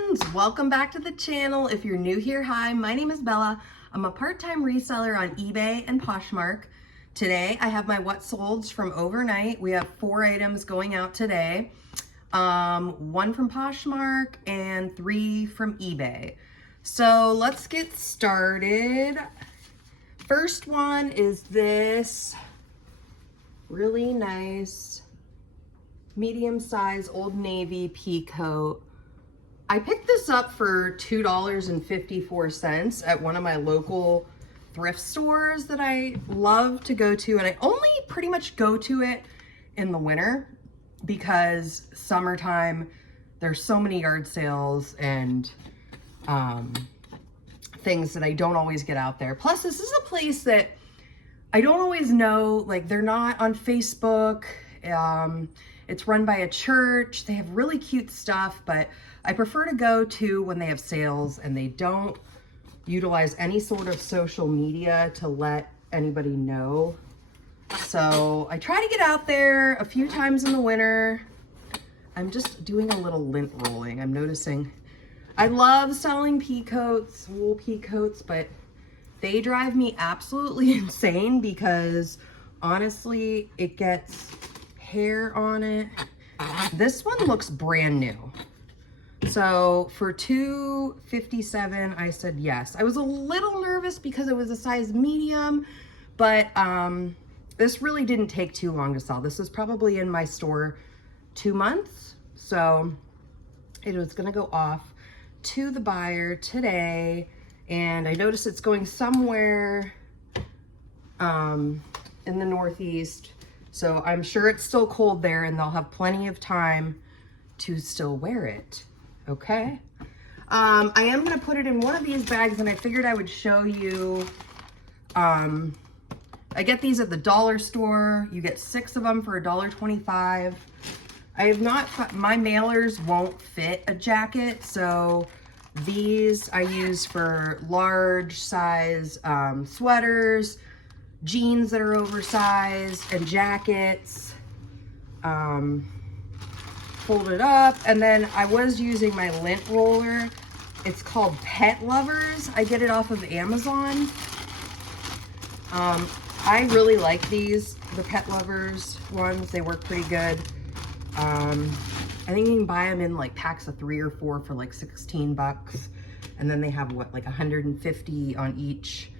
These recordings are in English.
friends, welcome back to the channel. If you're new here, hi, my name is Bella. I'm a part-time reseller on eBay and Poshmark. Today I have my what solds from overnight. We have 4 items going out today. 1 from Poshmark and 3 from eBay. So let's get started. First one is this really nice medium-size Old Navy peacoat. I picked this up for $2.54 at one of my local thrift stores that I love to go to, and I only pretty much go to it in the winter because summertime there's so many yard sales and things that I don't always get out there. Plus, this is a place that I don't always know, like they're not on Facebook. It's run by a church. They have really cute stuff, but I prefer to go to when they have sales and they don't utilize any sort of social media to let anybody know. So I try to get out there a few times in the winter. I'm just doing a little lint rolling. I'm noticing I love selling peacoats, wool peacoats, but they drive me absolutely insane because honestly, it gets hair on it. This one looks brand new. So for $2.57, I said yes. I was a little nervous because it was a size medium, but this really didn't take too long to sell. This is probably in my store 2 months. So it was gonna go off to the buyer today. And I noticed it's going somewhere in the Northeast. So I'm sure it's still cold there and they'll have plenty of time to still wear it. Okay. I am going to put it in one of these bags, and I figured I would show you. I get these at the dollar store. You get 6 of them for $1.25. I have not, my mailers won't fit a jacket, so these I use for large size sweaters, jeans that are oversized, and jackets. Fold it up, and then I was using my lint roller. It's called Pet Lovers. I get it off of Amazon. I really like these, the Pet Lovers ones. They work pretty good. I think you can buy them in like packs of 3 or 4 for like 16 bucks. And then they have what, like 150 on each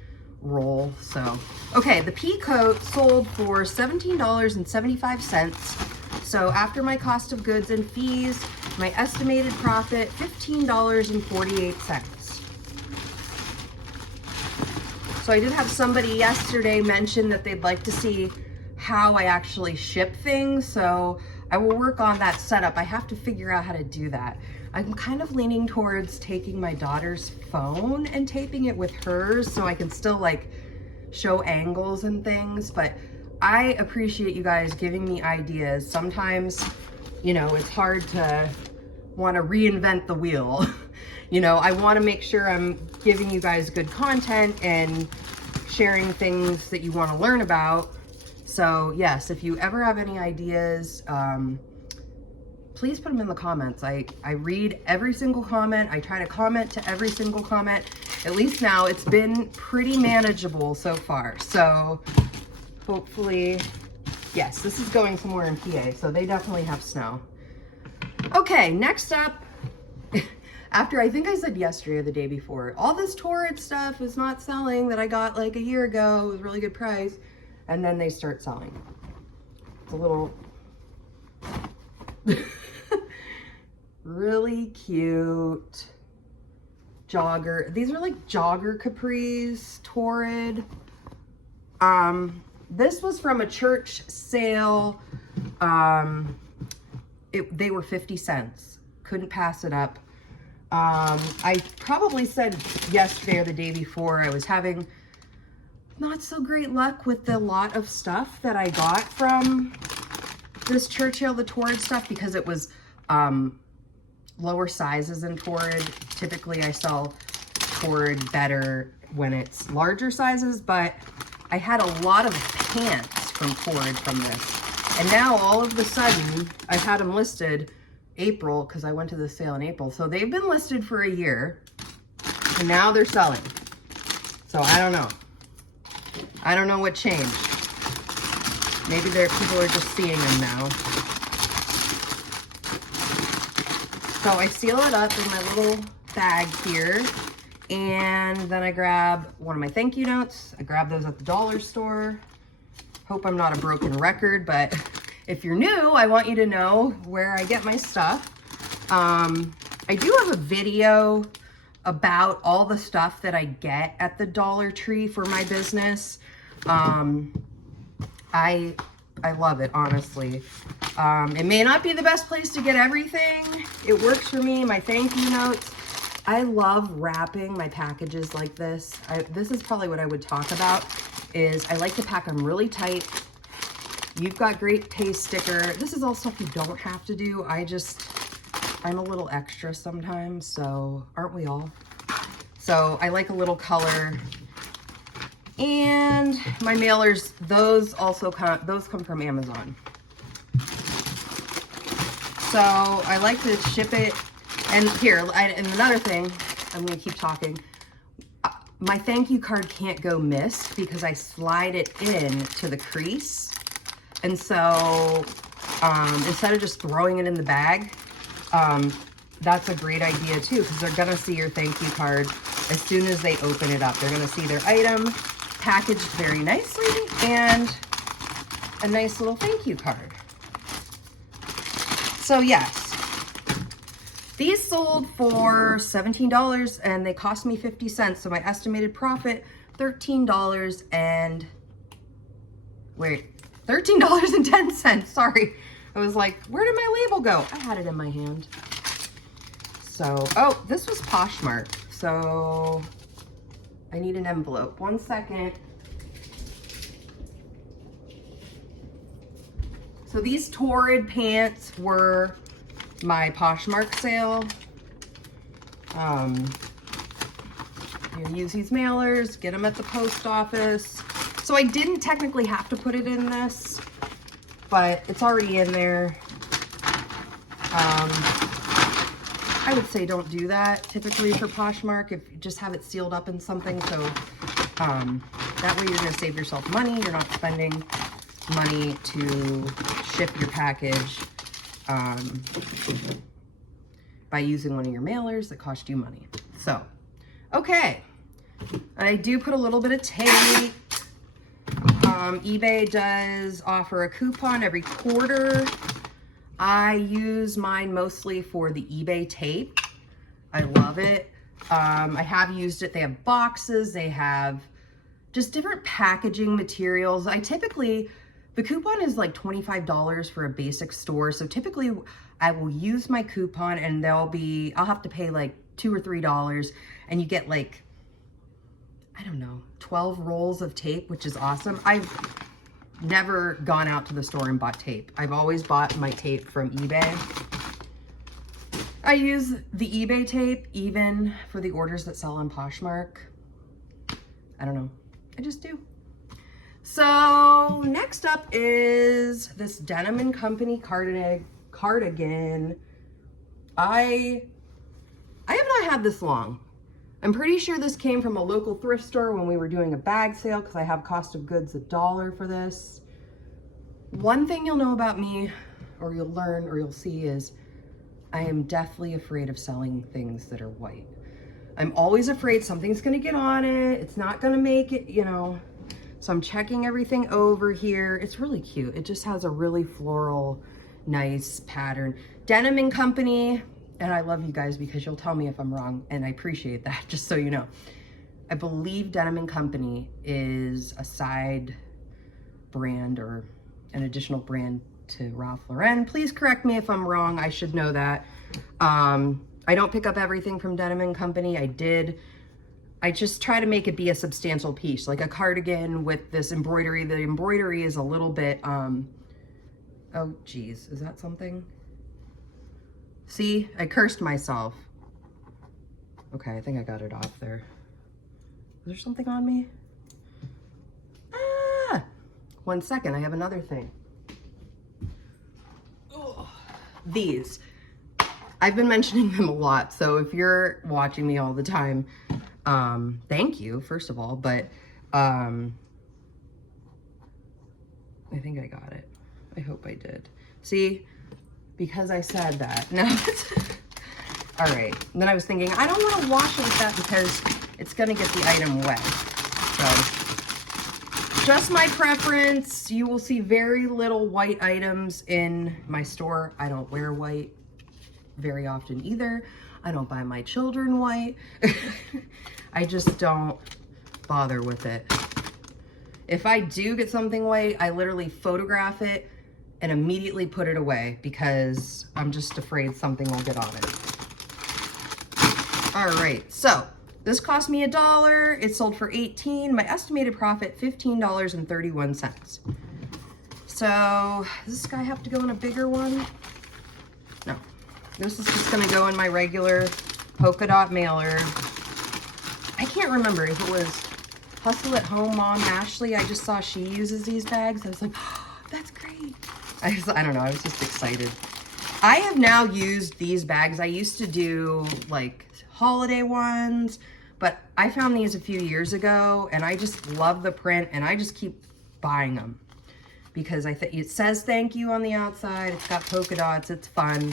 roll. So, okay, the peacoat sold for $17.75. So after my cost of goods and fees, my estimated profit, $15.48. So I did have somebody yesterday mention that they'd like to see how I actually ship things. So I will work on that setup. I have to figure out how to do that. I'm kind of leaning towards taking my daughter's phone and taping it with hers so I can still like show angles and things, but I appreciate you guys giving me ideas. Sometimes, you know, it's hard to want to reinvent the wheel. You know, I want to make sure I'm giving you guys good content and sharing things that you want to learn about. So yes, if you ever have any ideas, please put them in the comments. I read every single comment. I try to comment to every single comment. At least now it's been pretty manageable so far. So hopefully, yes, this is going somewhere in PA, so they definitely have snow. Okay, next up, after I think I said yesterday or the day before, all this Torrid stuff is not selling that I got like a year ago with a really good price, and then they start selling. It's a little really cute jogger. These are like jogger capris, Torrid. This was from a church sale. They were 50 cents. Couldn't pass it up. I probably said yesterday or the day before I was having not so great luck with the lot of stuff that I got from this church sale, the Torrid stuff, because it was lower sizes than Torrid. Typically I sell Torrid better when it's larger sizes, but I had a lot of pants from Torrid from this. And now all of a sudden I've had them listed April, because I went to the sale in April. So they've been listed for a year, and now they're selling. So I don't know. I don't know what changed. Maybe people are just seeing them now. So I seal it up in my little bag here, and then I grab one of my thank you notes. I grab those at the dollar store. Hope I'm not a broken record, but if you're new, I want you to know where I get my stuff. I do have a video about all the stuff that I get at the Dollar Tree for my business. I love it, honestly. It may not be the best place to get everything. It works for me, my thank you notes. I love wrapping my packages like this. This is probably what I would talk about, is I like to pack them really tight. You've Got Great Taste sticker. This is all stuff you don't have to do. I'm a little extra sometimes, so aren't we all? So I like a little color. And my mailers, those come from Amazon. So I like to ship it. And here, and another thing, I'm gonna keep talking. My thank you card can't go missed because I slide it in to the crease. And so instead of just throwing it in the bag, that's a great idea too, because they're gonna see your thank you card as soon as they open it up. They're gonna see their item packaged very nicely and a nice little thank you card. So yes, these sold for $17 and they cost me 50 cents. So my estimated profit, $13 and, $13.10, sorry. I was like, where did my label go? I had it in my hand. So, oh, this was Poshmark. So I need an envelope. 1 second. So these Torrid pants were my Poshmark sale. You use these mailers, get them at the post office. So I didn't technically have to put it in this, but it's already in there. I would say don't do that typically for Poshmark. If you just have it sealed up in something, so that way you're gonna save yourself money. You're not spending money to ship your package by using one of your mailers that cost you money. So, okay. I do put a little bit of tape. eBay does offer a coupon every quarter. I use mine mostly for the eBay tape. I love it. I have used it. They have boxes. They have just different packaging materials. The coupon is like $25 for a basic store. So typically I will use my coupon and I'll have to pay like $2 or $3 and you get like, I don't know, 12 rolls of tape, which is awesome. I've never gone out to the store and bought tape. I've always bought my tape from eBay. I use the eBay tape even for the orders that sell on Poshmark. I don't know, I just do. So next up is this Denim and Company cardigan. I have not had this long. I'm pretty sure this came from a local thrift store when we were doing a bag sale, because I have cost of goods $1 for this. One thing you'll know about me, or you'll learn, or you'll see, is I am deathly afraid of selling things that are white. I'm always afraid something's gonna get on it. It's not gonna make it, you know. So I'm checking everything over here. It's really cute. It just has a really floral, nice pattern. Denim and Company, and I love you guys because you'll tell me if I'm wrong, and I appreciate that, just so you know. I believe Denim and Company is a side brand or an additional brand to Ralph Lauren. Please correct me if I'm wrong. I should know that. I don't pick up everything from Denim and Company. I just try to make it be a substantial piece, like a cardigan with this embroidery. The embroidery is a little bit, oh geez, is that something? See, I cursed myself. Okay, I think I got it off there. Is there something on me? Ah! 1 second, I have another thing. Oh, these. I've been mentioning them a lot, so if you're watching me all the time, thank you, first of all, but I think I got it. I hope I did. See, because I said that. Now it's... All right. And then I was thinking, I don't want to wash it with that because it's going to get the item wet. So, just my preference. You will see very little white items in my store. I don't wear white very often either. I don't buy my children white. I just don't bother with it. If I do get something white, I literally photograph it and immediately put it away because I'm just afraid something will get on it. All right, so this cost me $1. It sold for $18. My estimated profit, $15.31. So does this guy have to go in a bigger one? No, this is just gonna go in my regular polka dot mailer. I can't remember if it was Hustle at Home Mom Ashley. I just saw she uses these bags. I was like, oh, that's great. I don't know, I was just excited. I have now used these bags. I used to do like holiday ones, but I found these a few years ago and I just love the print and I just keep buying them because I think it says thank you on the outside. It's got polka dots, it's fun.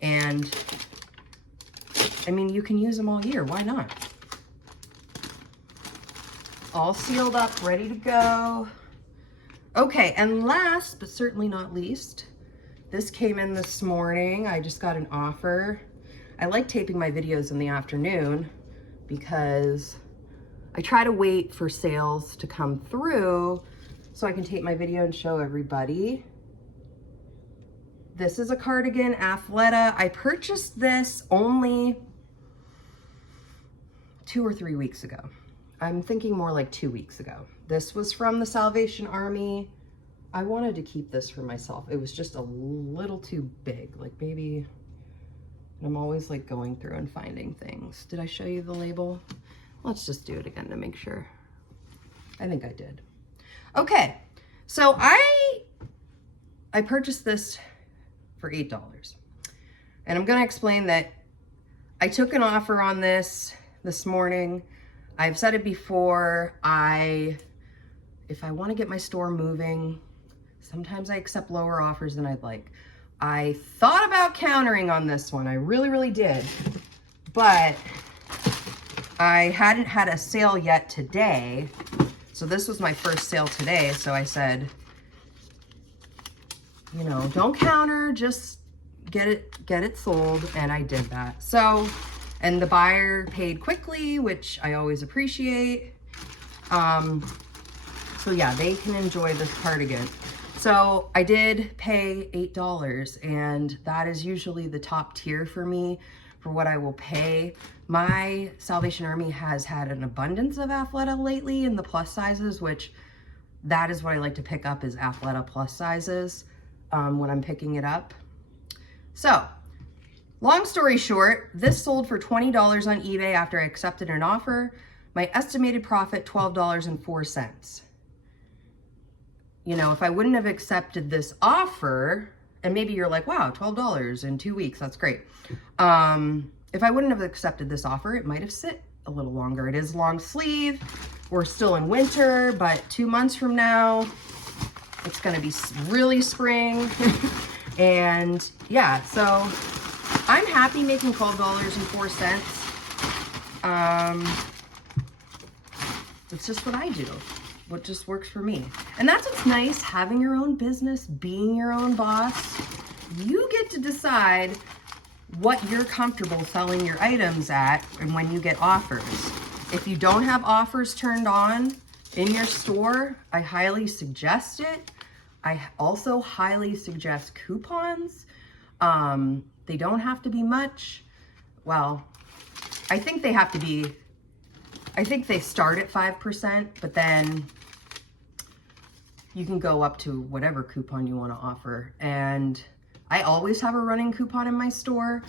And I mean, you can use them all year, why not? All sealed up, ready to go. Okay, and last but certainly not least, this came in this morning. I just got an offer. I like taping my videos in the afternoon because I try to wait for sales to come through so I can tape my video and show everybody. This is a cardigan, Athleta. I purchased this only 2 or 3 weeks ago. I'm thinking more like 2 weeks ago. This was from the Salvation Army. I wanted to keep this for myself. It was just a little too big, like maybe, I'm always like going through and finding things. Did I show you the label? Let's just do it again to make sure. I think I did. Okay, so I purchased this for $8. And I'm gonna explain that I took an offer on this morning. I've said it before, if I want to get my store moving, sometimes I accept lower offers than I'd like. I thought about countering on this one, I really, really did, but I hadn't had a sale yet today, so this was my first sale today, so I said, you know, don't counter, just get it sold, and I did that. So, and the buyer paid quickly, which I always appreciate. So yeah, they can enjoy this cardigan. So I did pay $8, and that is usually the top tier for me for what I will pay. My Salvation Army has had an abundance of Athleta lately in the plus sizes, which that is what I like to pick up is Athleta plus sizes when I'm picking it up. So, long story short, this sold for $20 on eBay after I accepted an offer. My estimated profit, $12.04. You know, if I wouldn't have accepted this offer, and maybe you're like, wow, $12 in 2 weeks, that's great. If I wouldn't have accepted this offer, it might have sit a little longer. It is long sleeve. We're still in winter, but 2 months from now, it's gonna be really spring. And yeah, so I'm happy making $12.04. It's just what I do, what just works for me. And that's what's nice, having your own business, being your own boss. You get to decide what you're comfortable selling your items at and when you get offers. If you don't have offers turned on in your store, I highly suggest it. I also highly suggest coupons. They don't have to be much. Well, I think they have to be, I think they start at 5%, but then you can go up to whatever coupon you want to offer. And I always have a running coupon in my store.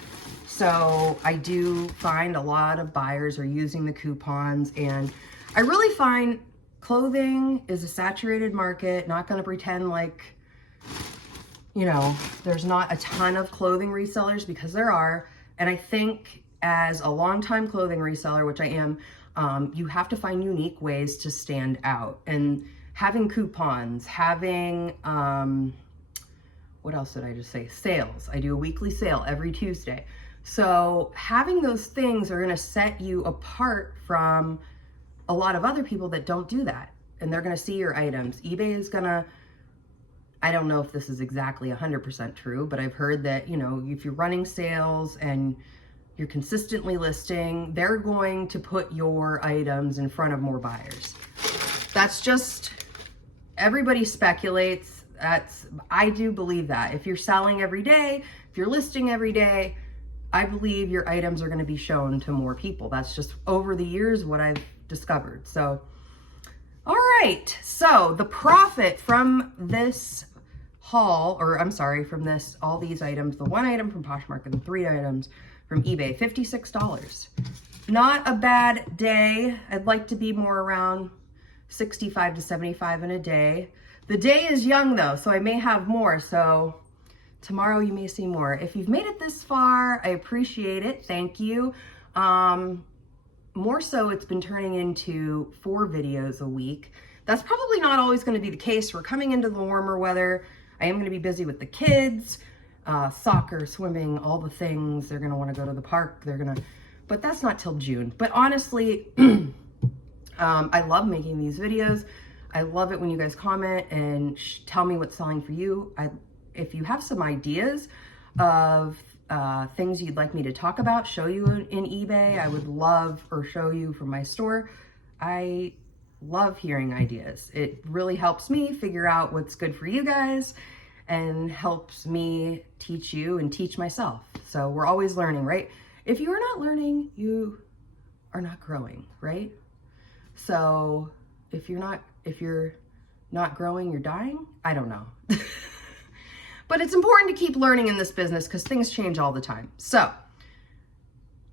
So I do find a lot of buyers are using the coupons, and I really find clothing is a saturated market. Not going to pretend like you know, there's not a ton of clothing resellers, because there are. And I think as a longtime clothing reseller, which I am, you have to find unique ways to stand out. And having coupons, having, what else did I just say? Sales. I do a weekly sale every Tuesday. So having those things are going to set you apart from a lot of other people that don't do that. And they're going to see your items. eBay is going to, I don't know if this is exactly 100% true, but I've heard that, you know, if you're running sales and you're consistently listing, they're going to put your items in front of more buyers. That's just, everybody speculates. I do believe that. If you're selling every day, if you're listing every day, I believe your items are going to be shown to more people. That's just over the years what I've discovered. So, all right. So the profit from this haul, or I'm sorry, from this, all these items, the one item from Poshmark and the 3 items from eBay, $56. Not a bad day. I'd like to be more around 65 to 75 in a day. The day is young though, so I may have more. So tomorrow you may see more. If you've made it this far, I appreciate it. Thank you. More so, it's been turning into 4 videos a week. That's probably not always going to be the case. We're coming into the warmer weather. I am going to be busy with the kids, soccer, swimming, all the things. They're going to want to go to the park. But that's not till June. But honestly, I love making these videos. I love it when you guys comment and tell me what's selling for you. If you have some ideas of things you'd like me to talk about, show you in eBay, I would love, or show you from my store. I love hearing ideas. It really helps me figure out what's good for you guys and helps me teach you and teach myself. So we're always learning, right? If you are not learning, you are not growing, right? So if you're not growing, you're dying. I don't know. But it's important to keep learning in this business because things change all the time. So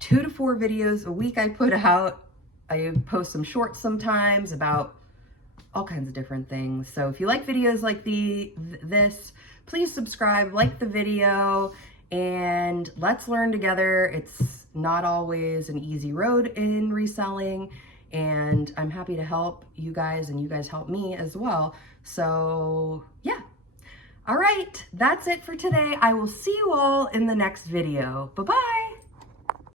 2 to 4 videos a week I put out. I post some shorts sometimes about all kinds of different things. So if you like videos like this, please subscribe, like the video, and let's learn together. It's not always an easy road in reselling, and I'm happy to help you guys, and you guys help me as well. So yeah. All right, that's it for today. I will see you all in the next video. Bye-bye.